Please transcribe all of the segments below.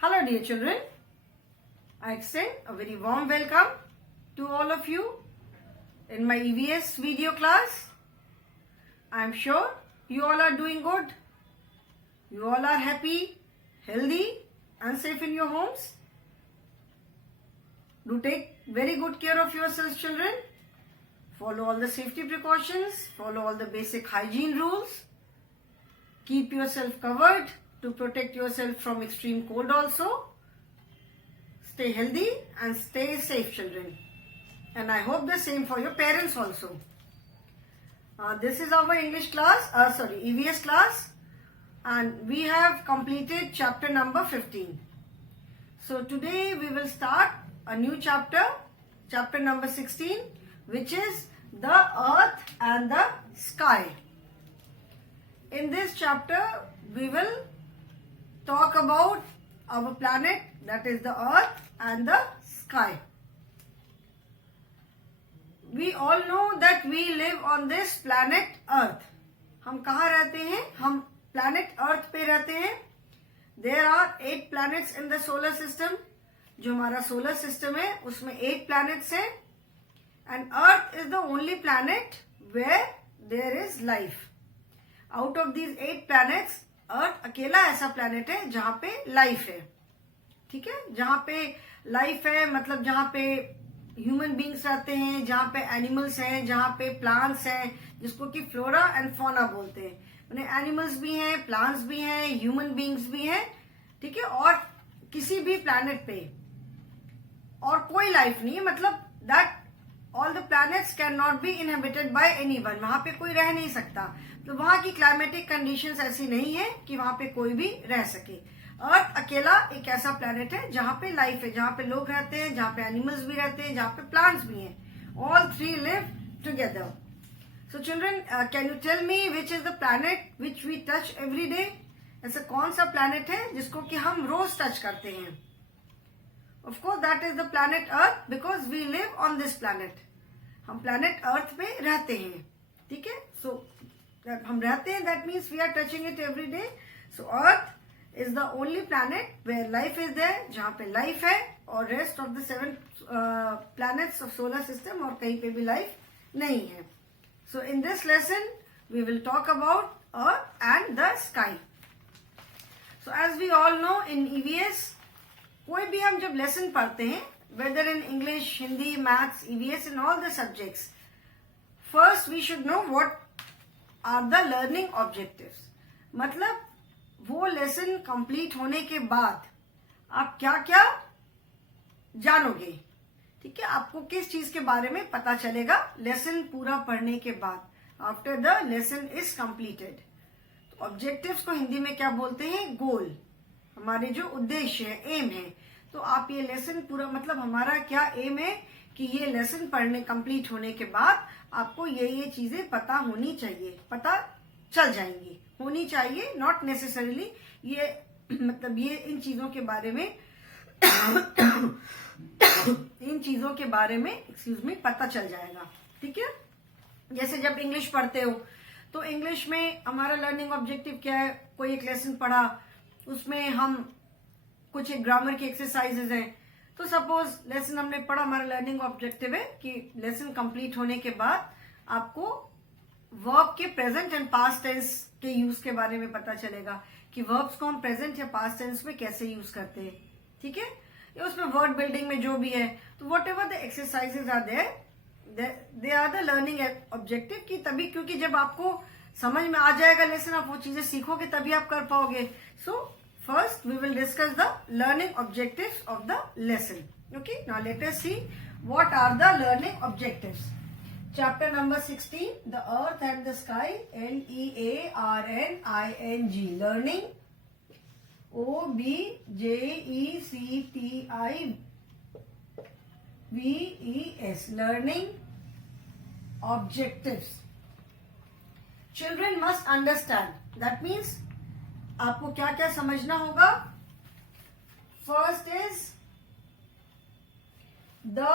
Hello dear children, I extend a very warm welcome to all of you in my EVS video class. I am sure you all are doing good. You all are happy, healthy and safe in your homes. Do take very good care of yourselves, children. Follow all the safety precautions, follow all the basic hygiene rules. Keep yourself covered to protect yourself from extreme cold also. Stay healthy and stay safe, children. And I hope the same for your parents also. This is our English class, EVS class, and we have completed chapter number 15. So today we will start a new chapter, chapter number 16, which is the earth and the sky. In this chapter, we will talk about our planet, that is the earth and the sky. We all know that we live on this planet earth. हम कहाँ रहते हैं? हम planet earth पे रहते हैं. There are 8 planets in the solar system. जो हमारा solar system है, उसमें 8 planets हैं. And earth is the only planet where there is life. Out of these 8 planets, अर्थ अकेला ऐसा प्लैनेट है जहां पे लाइफ है. ठीक है, जहां पे लाइफ है मतलब जहां पे ह्यूमन बींग्स रहते हैं, जहां पे एनिमल्स हैं, जहां पे प्लांट्स हैं, जिसको कि फ्लोरा एंड फौना बोलते हैं. उन्हें एनिमल्स भी हैं, प्लांट्स भी हैं, ह्यूमन बींग्स भी हैं. ठीक है, और किसी भी प्लैनेट पे और कोई लाइफ नहीं है, मतलब that all the planets can not be inhabited bye anyone. वहां पे कोई रह नहीं सकता. तो वहां की क्लाइमेटिक कंडीशंस ऐसी नहीं है कि वहां पे कोई भी रह सके. अर्थ अकेला एक ऐसा प्लैनेट है जहां पे लाइफ है, जहां पे लोग रहते हैं, जहां पे एनिमल्स भी रहते हैं, जहां पे प्लांट्स भी हैं. All 3 live together. So children, can you tell me which is the planet which we touch every day? ऐसा कौन सा प्लैनेट है जिसको कि हम रोज टच करते हैं? Of course that is the planet earth, because we live on this planet. हम प्लैनेट अर्थ पे रहते हैं. ठीक है, सो हम रहते हैं, that means we are touching it every day. So earth is the only planet where life is there, जहां पे लाइफ है, और rest of the 7 planets of solar system और कहीं पे भी लाइफ नहीं है. So in this lesson we will talk about earth and the sky. So as we all know in EVS, कोई भी हम जब लेसन पढ़ते हैं, whether in English, Hindi, Maths, EVS, in all the subjects, first we should know what are the learning objectives. मतलब वो lesson complete होने के बाद आप क्या क्या जानोगे. ठीक है, आपको किस चीज के बारे में पता चलेगा लेसन पूरा पढ़ने के बाद, after the lesson is completed. तो ऑब्जेक्टिव्स को हिंदी में क्या बोलते हैं? गोल. हमारे जो उद्देश्य है, एम है. तो आप ये लेसन पूरा, मतलब हमारा क्या एम है कि ये लेसन पढ़ने कंप्लीट होने के बाद आपको ये चीजें पता होनी चाहिए, पता चल जाएंगी, होनी चाहिए, नॉट नेसेसरीली ये मतलब ये इन चीजों के बारे में एक्सक्यूज मी पता चल जाएगा. ठीक है, जैसे जब इंग्लिश पढ़ते हो तो इंग्लिश में हमारा लर्निंग ऑब्जेक्टिव क्या है? कोई एक लेसन पढ़ा, उसमें हम कुछ एक ग्रामर की एक्सरसाइजेज हैं. तो सपोज लेसन हमने पढ़ा, हमारा लर्निंग ऑब्जेक्टिव है कि लेसन कंप्लीट होने के बाद आपको वर्ब के प्रेजेंट एंड पास्ट टेंस के यूज के बारे में पता चलेगा कि वर्ब्स को हम प्रेजेंट या पास्ट टेंस में कैसे यूज करते हैं. ठीक है, या उसमें वर्ड बिल्डिंग में जो भी है, तो whatever the exercises are there, they are the learning objective. की तभी, क्योंकि जब आपको समझ में आ जाएगा लेसन, आप वो चीजें सीखोगे तभी आप कर पाओगे. सो first we will discuss the learning objectives of the lesson. Okay, now let us see what are the learning objectives. Chapter number 16, the earth and the sky, LEARNING, learning, OBJECTIVES, learning objectives. Children must understand, that means आपको क्या क्या समझना होगा. First is the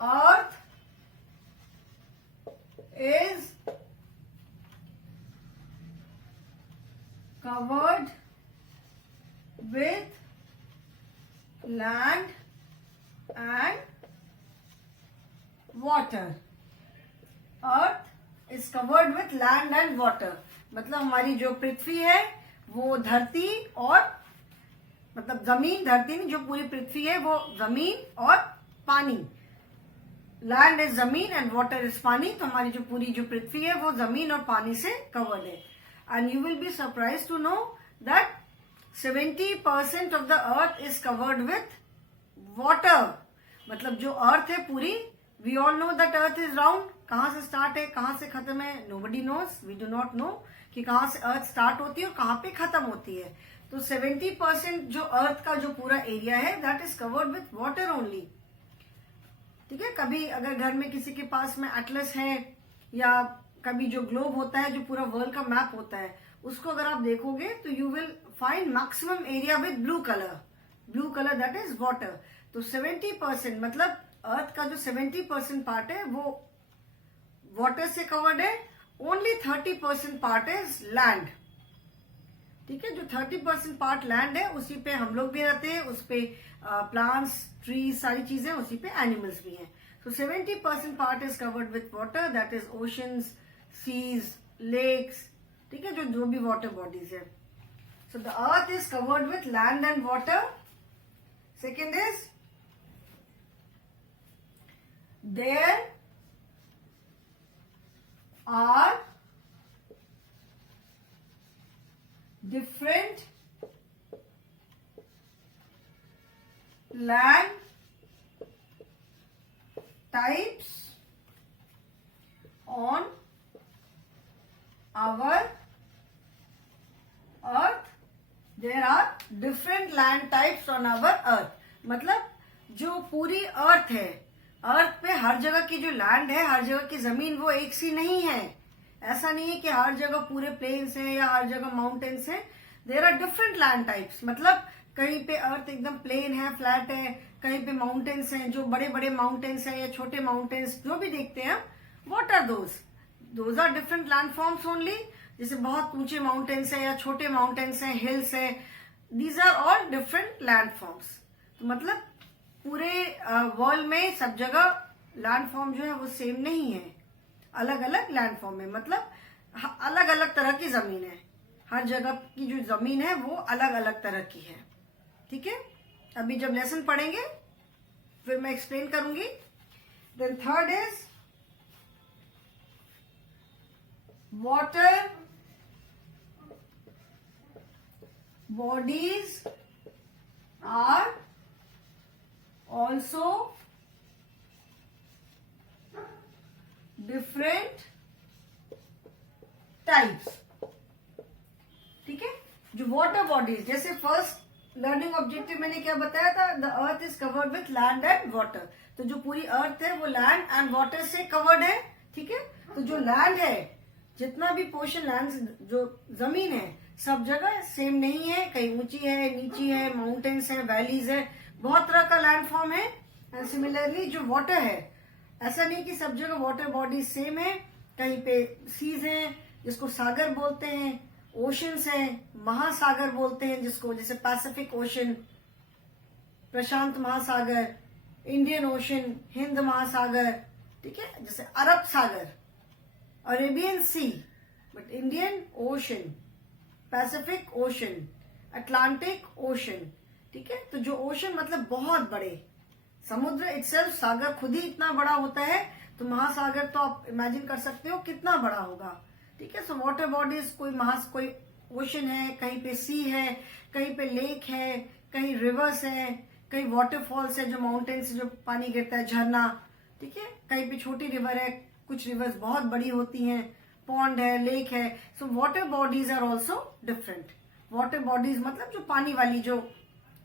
earth is covered with land and water. Earth is covered with land and water. मतलब हमारी जो पृथ्वी है वो धरती और मतलब जमीन, धरती नहीं, जो पूरी पृथ्वी है वो जमीन और पानी. लैंड इज जमीन एंड वाटर इज पानी. तो हमारी जो पूरी जो पृथ्वी है वो जमीन और पानी से कवर्ड है. And you will be surprise to know that 70% of the earth is covered with water. मतलब जो अर्थ है पूरी, we all know that earth is round. कहां से स्टार्ट है, कहां से खत्म है, nobody knows. We do not know कि कहां से अर्थ स्टार्ट होती है और कहां पे खत्म होती है. तो 70% जो अर्थ का जो पूरा एरिया है that is covered with water only. ठीक है. कभी अगर घर में किसी के पास में एटलस है या कभी जो ग्लोब होता है, जो पूरा वर्ल्ड का मैप होता है, उसको अगर आप देखोगे तो you will find maximum area with blue colour. Blue colour that is water. तो 70% मतलब अर्थ का जो 70% पार्ट है वो वाटर से कवर्ड है. Only 30% part is land. ठीक है. जो 30% पार्ट लैंड है उसी पे हम लोग भी रहते हैं, उस पे प्लांट्स, ट्रीज, सारी चीजें, उसी पे एनिमल्स भी हैं. So 70% part is covered with water, that is oceans, seas, lakes. ठीक है. जो भी water bodies है. So the earth is covered with land and water. Second is there are different land types on our earth. There are different land types on our earth. मतलब जो पूरी earth है, अर्थ पे हर जगह की जो लैंड है, हर जगह की जमीन वो एक सी नहीं है. ऐसा नहीं है कि हर जगह पूरे प्लेन्स हैं या हर जगह माउंटेन्स हैं. There are different land types. मतलब कहीं पे अर्थ एकदम प्लेन है, फ्लैट है, कहीं पे माउंटेन्स हैं, जो बड़े बड़े माउंटेन्स हैं या छोटे माउंटेन्स जो भी देखते हैं. What are those are different land forms only. जैसे बहुत ऊंचे माउंटेन्स हैं या छोटे माउंटेन्स हैं, हिल्स है, these are all different land forms. तो मतलब पूरे वर्ल्ड में सब जगह लैंड फॉर्म जो है वो सेम नहीं है, अलग अलग लैंड फॉर्म है. मतलब अलग अलग तरह की जमीन है. हर जगह की जो जमीन है वो अलग अलग तरह की है. ठीक है. अभी जब लेसन पढ़ेंगे फिर मैं एक्सप्लेन करूंगी. Then third is water bodies are also different types. ठीक है. जो वाटर बॉडीज, जैसे फर्स्ट लर्निंग ऑब्जेक्टिव मैंने क्या बताया था, the earth is covered with land and water. तो जो पूरी अर्थ है वो लैंड एंड वाटर से कवर्ड है. ठीक है. तो जो लैंड है, जितना भी पोर्शन लैंड, जो जमीन है, सब जगह सेम नहीं है. कहीं ऊंची है, नीची है, माउंटेन्स है, वैलीज है, बहुत तरह का लैंड फॉर्म है. एंड सिमिलरली जो वाटर है, ऐसा नहीं कि सब जगह वाटर बॉडीज सेम है. कहीं पे सीज हैं जिसको सागर बोलते हैं, ओशंस हैं, महासागर बोलते हैं जिसको, जैसे पैसिफिक ओशन, प्रशांत महासागर, इंडियन ओशन, हिंद महासागर. ठीक है. जैसे अरब सागर, Arabian sea, but Indian ocean, Pacific ocean, Atlantic ocean. ठीक है. तो जो ओशन मतलब बहुत बड़े समुद्र, इटसेल्फ, सागर खुद ही इतना बड़ा होता है, तो महासागर तो आप इमेजिन कर सकते हो कितना बड़ा होगा. ठीक है. सो वाटर बॉडीज, कोई ओशन है, कहीं पे सी है, कहीं पे लेक है, कहीं रिवर्स है, कहीं वाटरफॉल्स है, जो माउंटेन से जो पानी गिरता है, झरना. ठीक है. कहीं पे छोटी रिवर है, कुछ रिवर्स बहुत बड़ी होती हैं, पॉन्ड है, लेक है. So water bodies are also different. Water bodies मतलब जो पानी वाली जो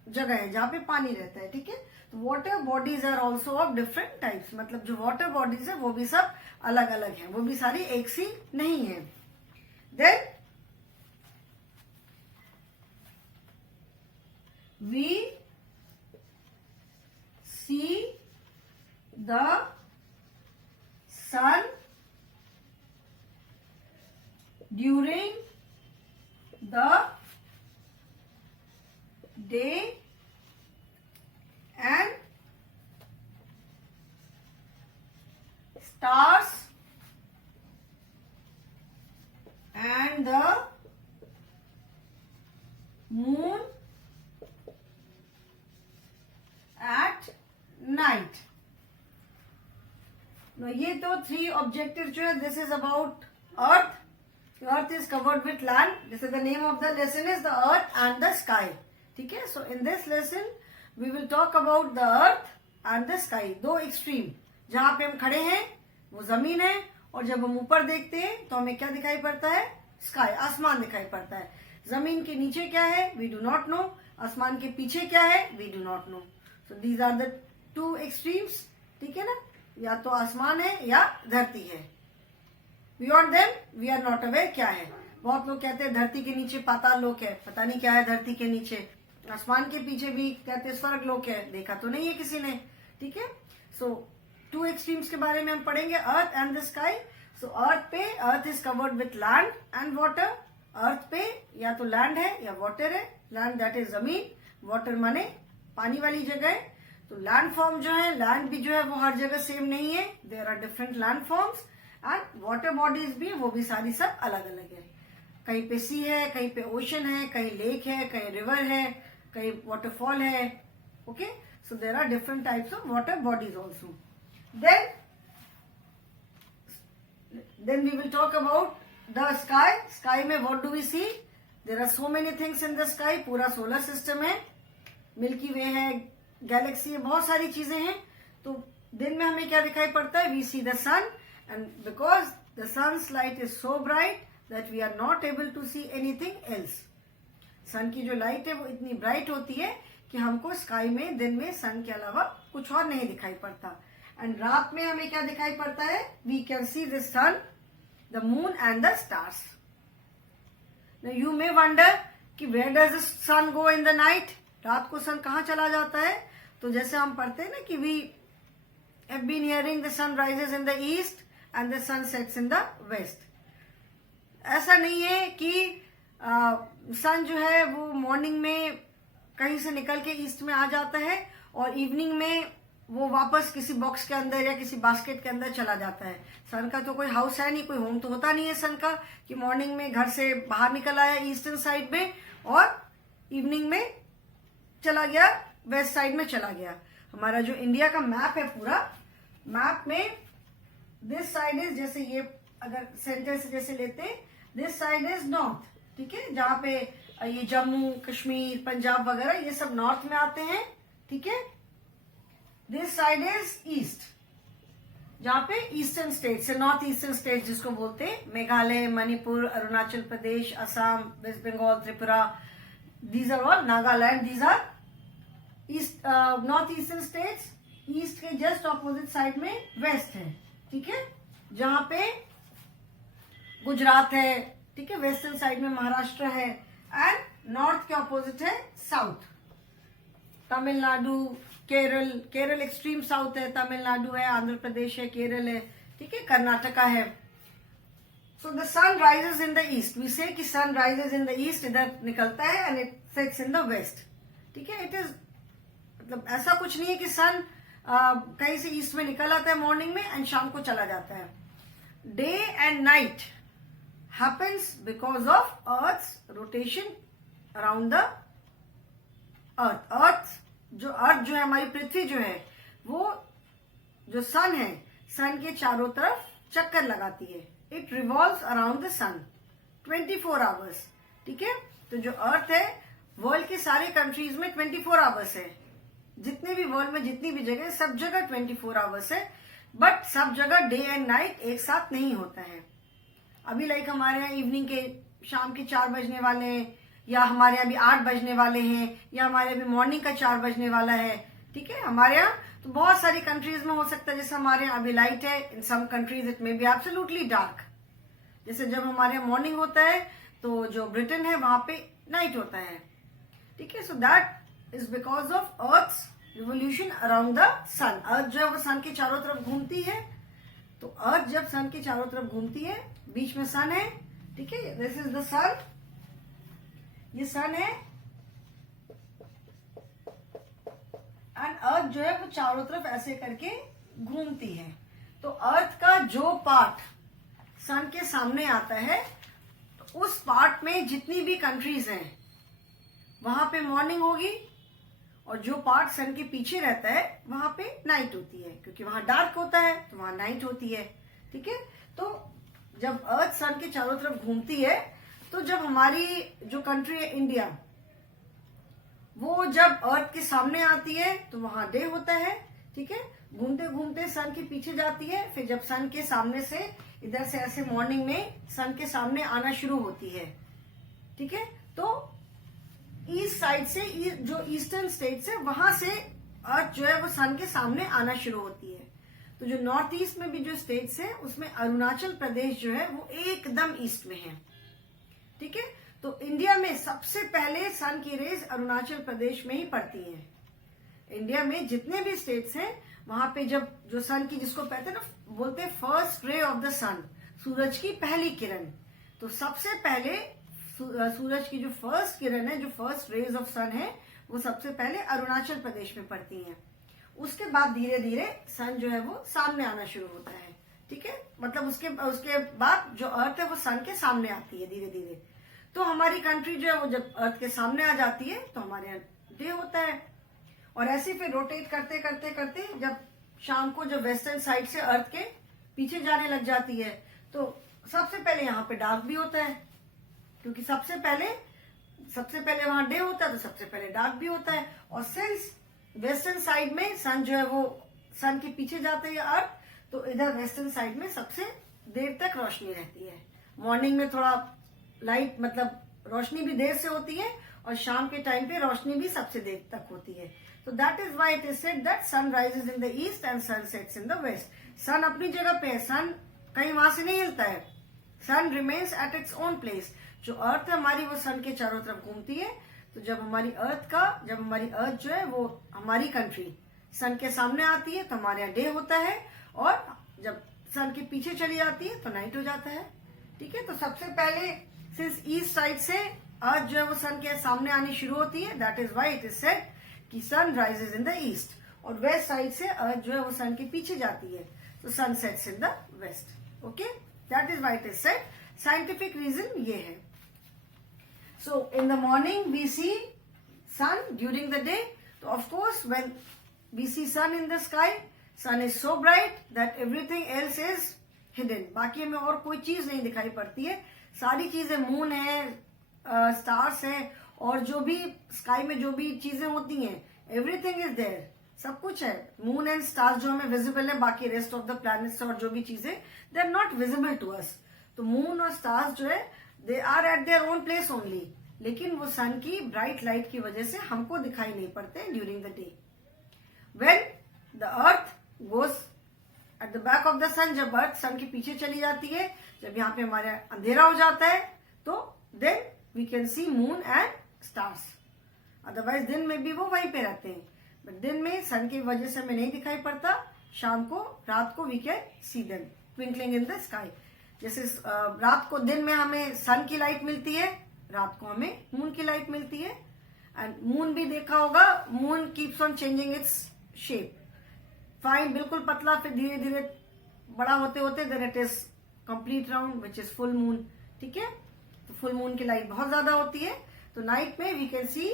जगह है जहां पे पानी रहता है. ठीक है. तो water bodies are also of different types. मतलब जो वाटर बॉडीज है वो भी सब अलग अलग है, वो भी सारी एक सी नहीं है. Then we see the sun during the day and stars and the moon at night. Now ये तो 3 ऑब्जेक्टिव जो है, this is about earth. Earth is covered with land. This is the name of the lesson is the earth and the sky. ठीक है. So in this lesson we will talk about the earth and the sky. 2 extreme. जहां पे हम खड़े हैं वो जमीन है, और जब हम ऊपर देखते हैं तो हमें क्या दिखाई पड़ता है? स्काई, आसमान दिखाई पड़ता है. जमीन के नीचे क्या है? We do not know. आसमान के पीछे क्या है? We do not know. So these are the 2 extremes. ठीक है ना. या तो आसमान है या धरती है. Beyond them we are not aware क्या है. बहुत लोग कहते हैं धरती के नीचे पाताल लोक है, पता नहीं क्या है धरती के नीचे. आसमान के पीछे भी कहते हैं स्वर्ग लोक है, देखा तो नहीं है किसी ने. ठीक है. सो 2 एक्सट्रीम्स के बारे में हम पढ़ेंगे, earth and the sky. So earth पे, earth is covered with land and water. Earth पे या तो लैंड है या वाटर है. लैंड दैट इज जमीन, वाटर माने पानी वाली जगह है. तो लैंड फॉर्म जो है, लैंड भी जो है वो हर जगह सेम नहीं है. There are different land forms. And water bodies भी, वो भी सारी सब अलग अलग है. कहीं पे सी है, कहीं पे ओशन है, कहीं लेक है, कहीं रिवर है, कहीं वाटरफॉल है. Okay. So there are different types of water bodies also. Then we will talk about the sky. Sky में what do we see? There are so many things in the sky. पूरा solar system है, milky वे है, Galaxy है, बहुत सारी चीजें हैं. तो दिन में हमें क्या दिखाई पड़ता है? We see the sun, and because the sun's light is so bright that we are not able to see anything else. सन की जो लाइट है वो इतनी ब्राइट होती है कि हमको स्काई में दिन में सन के अलावा कुछ और नहीं दिखाई पड़ता. एंड रात में हमें क्या दिखाई पड़ता है? We can see the sun, the moon and the stars. You may wonder कि where does the sun go in the night. रात को सन कहाँ चला जाता है? तो जैसे हम पढ़ते हैं ना कि we have been hearing the sun rises in the east and the sun sets in the west. ऐसा नहीं है कि सन जो है वो मॉर्निंग में कहीं से निकल के ईस्ट में आ जाता है और इवनिंग में वो वापस किसी बॉक्स के अंदर या किसी बास्केट के अंदर चला जाता है. सन का तो कोई हाउस है नहीं, कोई होम तो होता नहीं है सन का कि मॉर्निंग में घर से बाहर निकल आया ईस्टर्न साइड में और इवनिंग में चला गया वेस्ट साइड में चला गया. हमारा जो इंडिया का मैप है, पूरा मैप में दिस साइड इज, जैसे ये अगर सेंटर से जैसे लेते, दिस साइड इज नॉर्थ. ठीक है. जहां पे ये जम्मू कश्मीर पंजाब वगैरह ये सब नॉर्थ में आते हैं. ठीक है. दिस साइड इज ईस्ट, जहां पे ईस्टर्न स्टेट्स है, नॉर्थ ईस्टर्न स्टेट जिसको बोलते हैं, Meghalaya, Manipur, Arunachal Pradesh, Assam, West Bengal, Tripura, these are all, Nagaland, these are east north eastern states. East के जस्ट ऑपोजिट साइड में वेस्ट है. ठीक है. जहां पे गुजरात है. ठीक है. वेस्टर्न साइड में महाराष्ट्र है एंड नॉर्थ के ऑपोजिट है south, Tamil Nadu, Kerala. Kerala extreme south है, तमिलनाडु है, आंध्र प्रदेश है, केरल है. ठीक है. कर्नाटका है. So the sun rises in the east. We say कि sun rises in the east, इधर निकलता है and it sets in the west. ठीक है. इट इज, मतलब ऐसा कुछ नहीं है कि सन कहीं से ईस्ट में निकल आता है मॉर्निंग में एंड शाम को चला जाता है. Day and night happens because of Earth's rotation around the Earth. जो अर्थ जो है, हमारी पृथ्वी जो है, वो जो सन है, सन के चारों तरफ चक्कर लगाती है. It revolves around the sun 24 hours. ठीक है. तो जो अर्थ है, वर्ल्ड के सारे कंट्रीज में 24 आवर्स है. जितने भी वर्ल्ड में जितनी भी जगह, सब जगह 24 आवर्स है. बट सब जगह डे एंड नाइट एक साथ नहीं होता है. अभी लाइक हमारे यहाँ इवनिंग के, शाम के 4 बजने वाले हैं, या हमारे यहाँ अभी 8 बजने वाले हैं, या हमारे अभी मॉर्निंग का 4 बजने वाला है. ठीक है. हमारे यहाँ तो बहुत सारी कंट्रीज में हो सकता है, जैसे हमारे यहाँ अभी लाइट है, in some countries it may be absolutely dark. जैसे जब हमारे यहाँ मॉर्निंग होता है तो जो ब्रिटेन है वहां पे नाइट होता है. ठीक है. So that is because of earth's revolution around the sun. Earth जो है वो सन के चारों तरफ घूमती है. तो अर्थ जब सन के चारों तरफ घूमती है, बीच में सन है. ठीक है. दिस इज द सन, ये सन है एंड अर्थ जो है वो चारों तरफ ऐसे करके घूमती है। तो अर्थ का जो पार्ट सन के सामने आता है, तो उस पार्ट में जितनी भी कंट्रीज हैं वहां पे मॉर्निंग होगी, और जो पार्ट सन के पीछे रहता है वहां पे नाइट होती है, क्योंकि वहां डार्क होता है तो वहां नाइट होती है। ठीक है, तो जब अर्थ सन के चारों तरफ घूमती है, तो जब हमारी जो कंट्री है इंडिया, वो जब अर्थ के सामने आती है तो वहां डे होता है। ठीक है, घूमते घूमते सन के पीछे जाती है, फिर जब सन के सामने से इधर से ऐसे मॉर्निंग में सन के सामने आना शुरू होती है। ठीक है, तो ईस्ट साइड से जो ईस्टर्न स्टेट्स है वहां से अर्थ जो है वो सन के सामने आना शुरू होती है। तो जो नॉर्थ ईस्ट में भी जो स्टेट्स है उसमें अरुणाचल प्रदेश जो है वो एकदम ईस्ट में है। ठीक है, तो इंडिया में सबसे पहले सन की रेज अरुणाचल प्रदेश में ही पड़ती है। इंडिया में जितने भी स्टेट्स हैं वहां पे जब जो सन की, जिसको कहते हैं ना, बोलते हैं फर्स्ट रे ऑफ द सन, सूरज की पहली किरण, तो सबसे पहले सूरज की जो फर्स्ट किरण है, जो फर्स्ट रेज ऑफ सन है, वो सबसे पहले अरुणाचल प्रदेश में पड़ती हैं। उसके बाद धीरे धीरे सन जो है वो सामने आना शुरू होता है। ठीक है, मतलब उसके बाद जो अर्थ है वो सन के सामने आती है धीरे धीरे। तो हमारी कंट्री जो है वो जब अर्थ के सामने आ जाती है तो हमारे यहाँ डे होता है, और ऐसे फिर रोटेट करते करते करते जब शाम को जब वेस्टर्न साइड से अर्थ के पीछे जाने लग जाती है, तो सबसे पहले यहाँ पे डार्क भी होता है, क्योंकि सबसे पहले वहां डे होता है तो सबसे पहले डार्क भी होता है। और सिंस वेस्टर्न साइड में सन जो है वो सन के पीछे जाते हैं अर्थ, तो इधर वेस्टर्न साइड में सबसे देर तक रोशनी रहती है। मॉर्निंग में थोड़ा लाइट, मतलब रोशनी भी देर से होती है, और शाम के टाइम पे रोशनी भी सबसे देर तक होती है। तो that is why it is said that sun rises in the east and sun sets in the west. Sun अपनी जगह पे है, सन कहीं वहां से नहीं हिलता है, sun remains at its own place. जो अर्थ है हमारी वो सन के चारों तरफ घूमती है। तो जब हमारी अर्थ जो है वो हमारी कंट्री सन के सामने आती है तो हमारे यहाँ डे होता है, और जब सन के पीछे चली जाती है तो नाइट हो जाता है। ठीक है, तो सबसे पहले सिंस ईस्ट साइड से अर्थ जो है वो सन के सामने आनी शुरू होती है, that is why it is said कि sun rises in the east, और वेस्ट साइड से अर्थ जो है वो सन के पीछे जाती है, तो sun sets in the west. Okay, that is why it is said. Scientific reason ये है। So in the morning we see sun during the day. So of course when we see sun in the sky, sun is so bright that everything else is hidden. बाकी हमें और कोई चीज नहीं दिखाई पड़ती है, सारी चीजें, मून है, स्टार्स है, और जो भी स्काई में जो भी चीजें होती हैं, एवरीथिंग इज देयर, सब कुछ है। मून एंड स्टार्स जो हमें विजिबल है, बाकी रेस्ट ऑफ द प्लैनेट्स और जो भी चीजें, they are not visible to us. तो मून और स्टार्स जो है they are at their own place only, लेकिन वो सन की ब्राइट लाइट की वजह से हमको दिखाई नहीं पड़ते during the day. When the earth goes at the back of the sun, जब अर्थ सन के पीछे चली जाती है, जब यहाँ पे हमारे अंधेरा हो जाता है, तो then we can see moon and stars. Otherwise दिन में भी वो वहीं पे रहते हैं, बट दिन में सन की वजह से हमें नहीं दिखाई पड़ता। शाम को, रात को we can see them twinkling in the sky. जैसे रात को, दिन में हमें सन की लाइट मिलती है, रात को हमें मून की लाइट मिलती है। एंड मून भी देखा होगा, moon keeps on changing its shape, fine बिल्कुल पतला, फिर धीरे धीरे बड़ा होते होते then it is complete round which is full moon. ठीक है, तो फुल मून की लाइट बहुत ज्यादा होती है। तो नाइट में we can see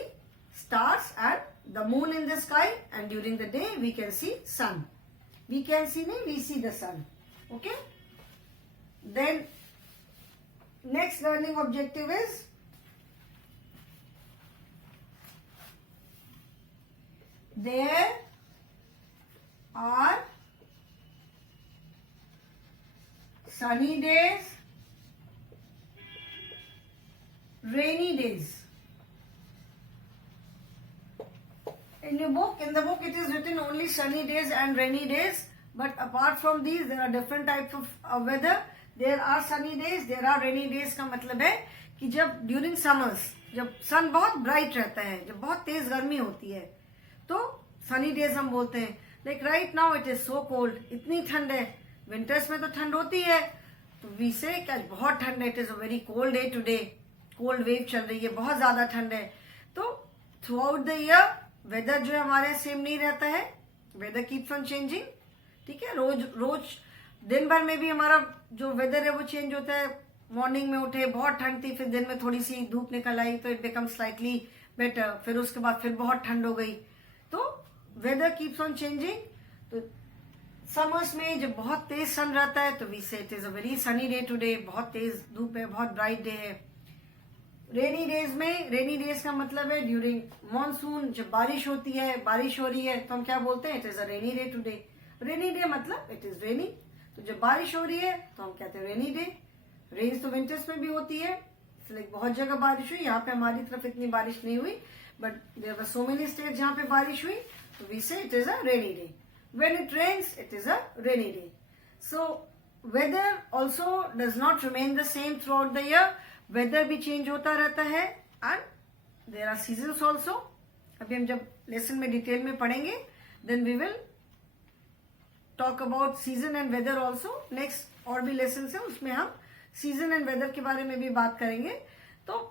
stars and the moon in the sky, and during the day we can see sun. We can see नहीं, we see the sun. Okay, then next learning objective is there are sunny days, rainy days. In the book it is written only sunny days and rainy days, but apart from these there are different types of weather. There are sunny days, there are rainy days का मतलब है कि जब during summers, जब सन बहुत bright रहता है, जब बहुत तेज गर्मी होती है, तो सनी डेज हम बोलते हैं। Like right now it is so cold, इतनी ठंड है। विंटर्स में तो ठंड होती है, तो वी से कि आज बहुत ठंड है, it is a very cold day today, cold wave चल रही है, बहुत ज्यादा ठंड है। तो throughout the year weather जो है हमारे सेम नहीं रहता है, वेदर कीप्स ऑन चेंजिंग, ठीक है। रोज रोज दिन भर में भी हमारा जो वेदर है वो चेंज होता है। मॉर्निंग में उठे बहुत ठंड थी, फिर दिन में थोड़ी सी धूप निकल आई तो इट बिकम स्लाइटली बेटर, फिर उसके बाद फिर बहुत ठंड हो गई। तो वेदर कीप्स ऑन चेंजिंग। तो समर्स में जब बहुत तेज सन रहता है तो we say it is a very sunny day today, बहुत तेज धूप है, बहुत ब्राइट डे है। रेनी डेज में, रेनी डेज का मतलब है ड्यूरिंग मॉनसून, जब बारिश होती है, बारिश हो रही है तो हम क्या बोलते हैं, it is a rainy day today. Rainy day मतलब इट इज रेनी, तो जब बारिश हो रही है तो हम कहते हैं रेनी डे। रेन्स तो विंटर्स में भी होती है, इसलिए बहुत जगह बारिश हुई, यहाँ पे हमारी तरफ इतनी बारिश नहीं हुई, but there were so many state जहाँ पे बारिश हुई, तो we say it is a rainy day. When it rains, it is a rainy day. So, weather also does not remain the same throughout the year. Weather भी change होता रहता है and there are seasons also. अभी हम जब lesson में detail में पढ़ेंगे, then we will talk about season and weather also. Next और भी lessons है, उसमें हम season and weather के बारे में भी बात करेंगे। तो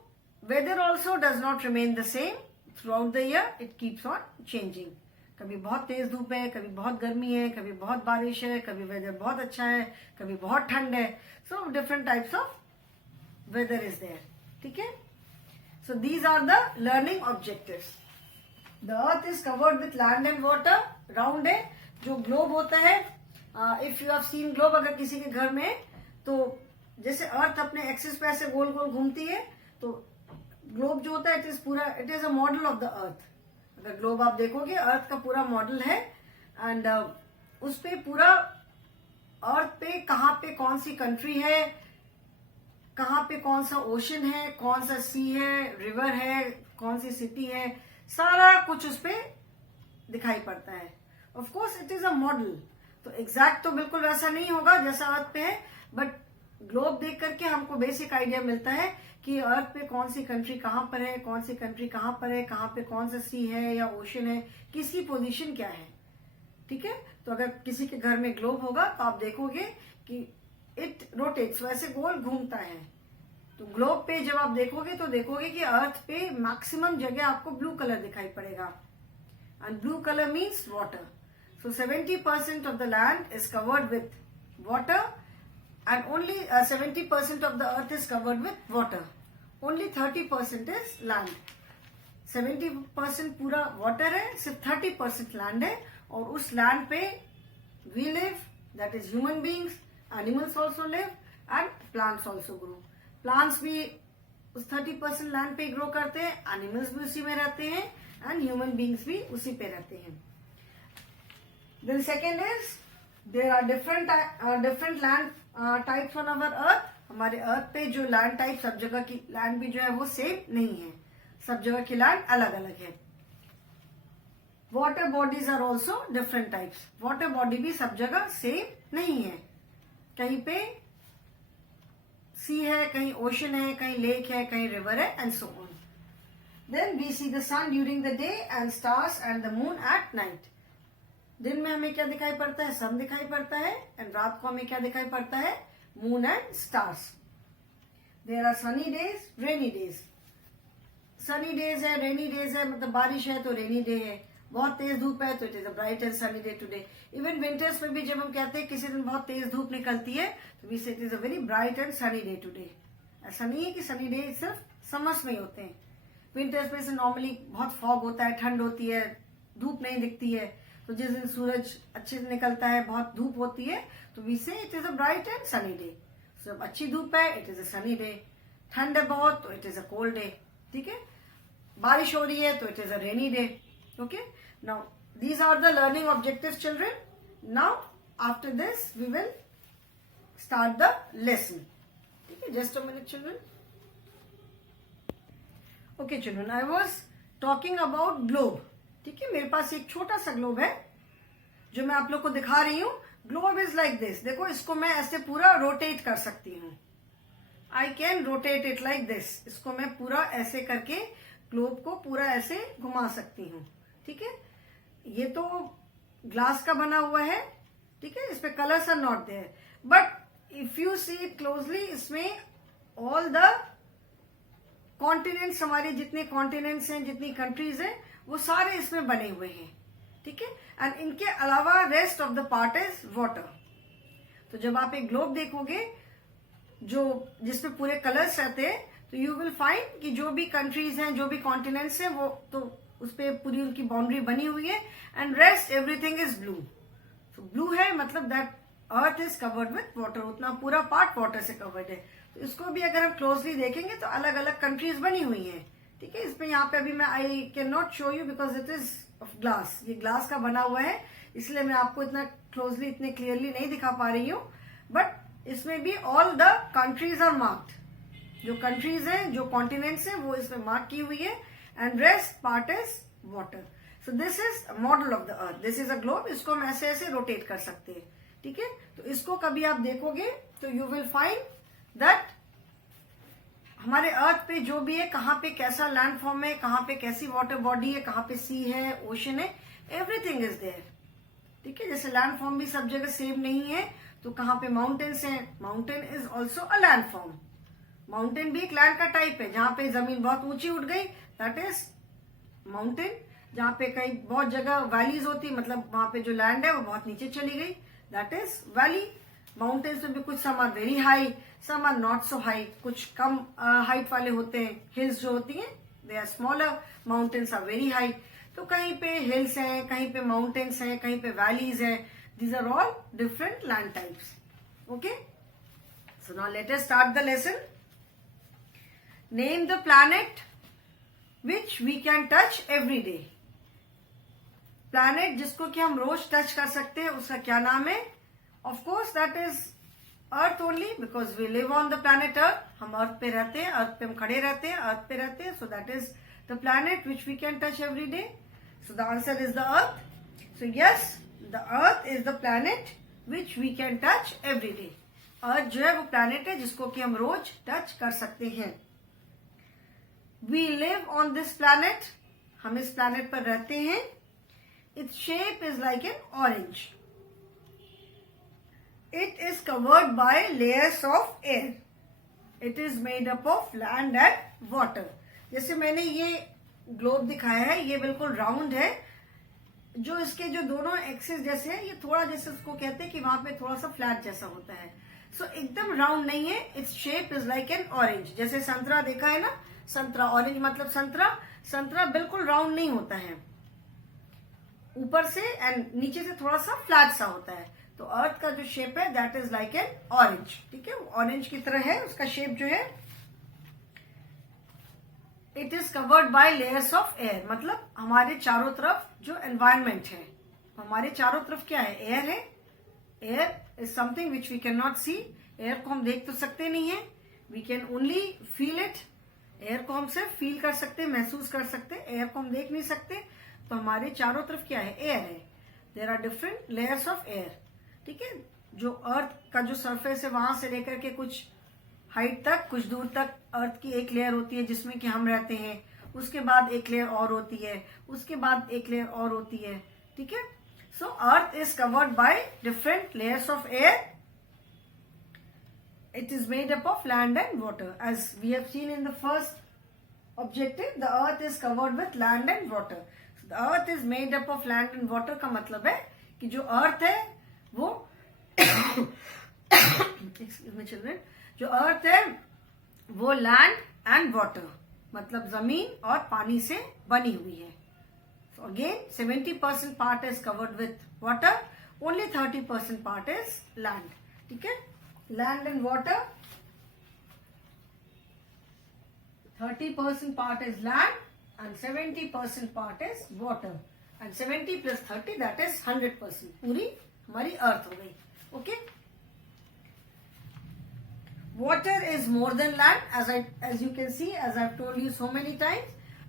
weather also does not remain the same throughout the year. It keeps on changing. कभी बहुत तेज धूप है, कभी बहुत गर्मी है, कभी बहुत बारिश है, कभी वेदर बहुत अच्छा है, कभी बहुत ठंड है। So different types of weather is there, ठीक है। So these are the learning objectives. The earth is covered with land and water, round है। जो ग्लोब होता है, if you have seen globe, अगर किसी के घर में, तो जैसे अर्थ अपने एक्सिस पे ऐसे गोल गोल घूमती है, तो ग्लोब जो होता है it is a model of the अर्थ। अगर ग्लोब आप देखोगे, अर्थ का पूरा मॉडल है एंड उस पे पूरा अर्थ पे कहाँ पे कौन सी कंट्री है, कहाँ पे कौन सा ओशन है, कौन सा सी है, रिवर है, कौन सी सिटी है, सारा कुछ उस पे दिखाई पड़ता है। Of course it is a model, तो एग्जैक्ट तो बिल्कुल वैसा नहीं होगा जैसा अर्थ पे है, बट ग्लोब देख करके हमको बेसिक आइडिया मिलता है कि अर्थ पे कौन सी कंट्री कहाँ पर है, कौन सी कंट्री कहाँ पर है, कहाँ पे कौन सा सी है या ओशन है, किसकी पोजीशन क्या है, ठीक है। तो अगर किसी के घर में ग्लोब होगा तो आप देखोगे कि इट रोटेट्स, वैसे गोल घूमता है। तो ग्लोब पे जब आप देखोगे तो देखोगे कि अर्थ पे मैक्सिमम जगह आपको ब्लू कलर दिखाई पड़ेगा, and blue colour means water. So 70% of the land is covered with water and only 70% of the earth is covered with water. Only 30% is land. 70% पूरा water है, सिर्फ 30% land है, और उस land पे we live, that is human beings, animals also live and plants also grow. Plants भी उस 30% land पे grow करते हैं, animals भी उसी में रहते हैं and human beings भी उसी पे रहते हैं। Then second is there are different land types on our earth. हमारे अर्थ पे जो लैंड टाइप, सब जगह की लैंड भी जो है वो सेम नहीं है, सब जगह की लैंड अलग अलग है। Water bodies are also different types. Water body भी सब जगह सेम नहीं है, कहीं पे सी है, कहीं ओशन है, कहीं लेक है, कहीं रिवर है, and so on. Then we see the sun during the day and stars and the moon at night. दिन में हमें क्या दिखाई पड़ता है, सन दिखाई पड़ता है, एंड रात को हमें क्या दिखाई पड़ता है, moon and stars. There are sunny days, rainy days. Sunny days है, रेनी डेज है, मतलब बारिश है तो रेनी डे है। बहुत तेज धूप है तो it is a bright and sunny day today. Even winters में भी जब हम कहते हैं किसी दिन बहुत तेज धूप निकलती है तो we say it is a very bright and sunny day today. ऐसा नहीं है कि सनी डे सिर्फ समर्स में ही होते हैं। विंटर्स में से नॉर्मली बहुत फॉग होता है, ठंड होती है, धूप नहीं दिखती है, तो जिस दिन सूरज अच्छे से निकलता है, बहुत धूप होती है, तो we say it is a bright and sunny day. जब अच्छी धूप है it is a sunny day, ठंड है बहुत तो it is a cold day, ठीक है। बारिश हो रही है तो it is a rainy day, okay. Now these are the learning objectives children. Now after this we will start the lesson, ठीक है। Just a minute children. Okay children, I was talking about globe, ठीक है। मेरे पास एक छोटा सा globe है जो मैं आप लोग को दिखा रही हूं। Globe is like this. देखो, इसको मैं ऐसे पूरा रोटेट कर सकती हूँ। I can rotate it like this. इसको मैं पूरा ऐसे करके ग्लोब को पूरा ऐसे घुमा सकती हूँ, ठीक है। ये तो ग्लास का बना हुआ है, ठीक है। इस पे colours are not there, but if you see it closely, इसमें ऑल द कॉन्टिनेंट्स, हमारे जितने कॉन्टिनेंट्स हैं, जितनी कंट्रीज हैं, वो सारे इसमें बने हुए हैं, ठीक है। एंड इनके अलावा rest of the part is water. तो जब आप एक ग्लोब देखोगे जो जिसमें पूरे कलर्स रहते हैं, तो यू विल फाइंड कि जो भी कंट्रीज हैं, जो भी कॉन्टिनेंट्स हैं, वो तो उस पर पूरी उनकी बाउंड्री बनी हुई है। And rest everything is blue. तो ब्लू है मतलब that earth is covered with water, उतना पूरा पार्ट वाटर से कवर्ड है। तो इसको भी अगर हम क्लोजली देखेंगे तो अलग अलग कंट्रीज बनी हुई हैं, ठीक है। इसमें यहाँ पे अभी मैं I can not show you because it is of glass, ये ग्लास का बना हुआ है, इसलिए मैं आपको इतना क्लोजली, इतने क्लियरली नहीं दिखा पा रही हूँ। बट इसमें भी all the countries are marked, जो कंट्रीज हैं, जो कॉन्टिनेंट्स हैं, वो इसमें मार्क की हुई है। And rest part is water. So this is model of the earth, this is a globe. इसको हम ऐसे ऐसे रोटेट कर सकते हैं, ठीक है। तो इसको कभी आप देखोगे तो यू विल फाइंड दैट हमारे अर्थ पे जो भी है, कहाँ पे कैसा लैंड फॉर्म है, कहाँ पे कैसी वाटर बॉडी है, कहाँ पे सी है, ओशन है, एवरीथिंग इज देयर, ठीक है। जैसे लैंड फॉर्म भी सब जगह सेम नहीं है, तो कहाँ पे माउंटेन्स हैं, mountain is also a land form. Mountain भी एक लैंड का टाइप है, जहां पे जमीन बहुत ऊंची उठ गई दैट इज माउंटेन। जहां पे कहीं बहुत जगह वैलीज होती, मतलब वहां पे जो लैंड है वो बहुत नीचे चली गई, दैट इज वैली। माउंटेन्स में भी कुछ some are very high, some are not so high, कुछ कम हाइट वाले होते हैं। हिल्स जो होती हैं they are smaller, mountains are very high. तो कहीं पे हिल्स हैं, कहीं पे माउंटेन्स हैं, कहीं पे वैलीज हैं। These are all different land types, okay. So now let us start the lesson. Name the planet which we can touch every day. Planet जिसको कि हम रोज टच कर सकते हैं, उसका क्या नाम है? Of course that is earth only, because we live on the planet earth. हम अर्थ पे रहते हैं, अर्थ पे हम खड़े रहते हैं, अर्थ पे रहते हैं। So that is the planet which we can touch every day. So the answer is the earth. So yes, the earth is the planet which we can touch every day. Earth जो है वो planet है जिसको कि हम रोज touch कर सकते हैं। We live on this planet, हम इस प्लैनेट पर रहते हैं। Its shape is like an orange. It is covered by layers of air. It is made up of land and water. जैसे मैंने ये ग्लोब दिखाया है, ये बिल्कुल राउंड है। जो इसके जो दोनों एक्सिस जैसे है, ये थोड़ा जैसे उसको कहते हैं कि वहां पे थोड़ा सा फ्लैट जैसा होता है। सो एकदम राउंड नहीं है। It's shape is like an orange. जैसे संतरा देखा है ना, संतरा, ऑरेंज मतलब संतरा। संतरा बिल्कुल राउंड नहीं होता है, ऊपर से एंड नीचे से थोड़ा सा फ्लैट सा होता है। तो अर्थ का जो शेप है that is like an orange, ठीक है। ऑरेंज की तरह है उसका शेप जो है। It is covered by layers of air, मतलब हमारे चारों तरफ जो एनवायरमेंट है, हमारे चारों तरफ क्या है? एयर है। Air is something which we can not see. Air को हम देख तो सकते नहीं है, we can only feel it. Air को हम सिर्फ फील कर सकते, महसूस कर सकते, एयर को हम देख नहीं सकते। तो हमारे चारों तरफ क्या है? एयर है। There are different layers of air, ठीक है। जो अर्थ का जो सरफेस है वहां से लेकर के कुछ हाइट तक, कुछ दूर तक अर्थ की एक लेयर होती है जिसमें कि हम रहते हैं। उसके बाद एक लेयर और होती है, उसके बाद एक लेयर और होती है, ठीक है। So earth is covered by different layers of air. It is made up of land and water. As we have seen in the first objective, the earth is covered with land and water. So the earth is made up of land and water का मतलब है कि जो earth है वो excuse me children, जो earth है वो लैंड एंड वाटर मतलब जमीन और पानी से बनी हुई है। So again 70% part is covered with water, only 30% part is land, ठीक है। Land and water, 30% part is land and 70% part is water, and 70 plus 30 that is 100%। पूरी हमारी अर्थ हो गई, okay. Water is more than land, as you can see, as I've told you so many times,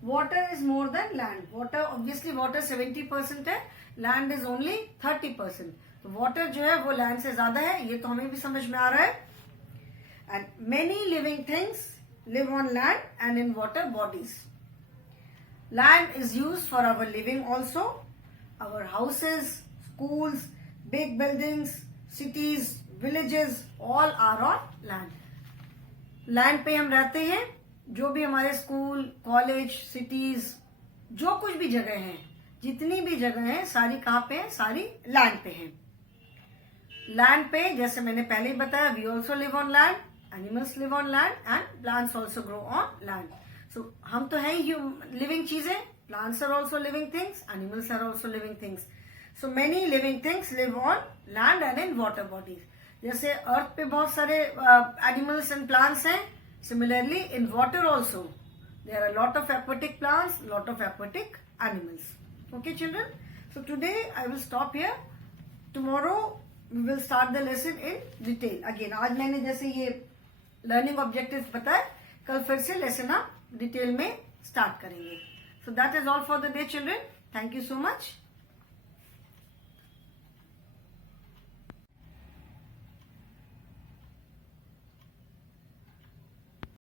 water is more than land. Water, obviously water 70% है, land is only 30%। तो water जो है वो land से ज्यादा है, ये तो हमें भी समझ में आ रहा है। And many living things live on land and in water bodies. Land is used for our living also. Our houses, schools, big buildings, cities, villages, all are on land. Land पे हम रहते हैं, जो भी हमारे स्कूल, कॉलेज, सिटीज, जो कुछ भी जगह हैं, जितनी भी जगह हैं, सारी कहाँ पे हैं? सारी लैंड पे हैं। लैंड पे जैसे मैंने पहले ही बताया, we also live on land, animals live on land and plants also grow on land. So हम तो हैं ही लिविंग चीजें, plants are also living things, animals are also living things. So many living things live on land and in water bodies. जैसे earth पे बहुत सारे animals and plants हैं, similarly in water also there are a lot of aquatic plants, lot of aquatic animals. Okay children, so today I will stop here. Tomorrow we will start the lesson in detail again. आज मैंने जैसे ये learning objectives बताए, कल फिर से lesson आप detail में start करेंगे. So that is all for the day children. Thank you so much.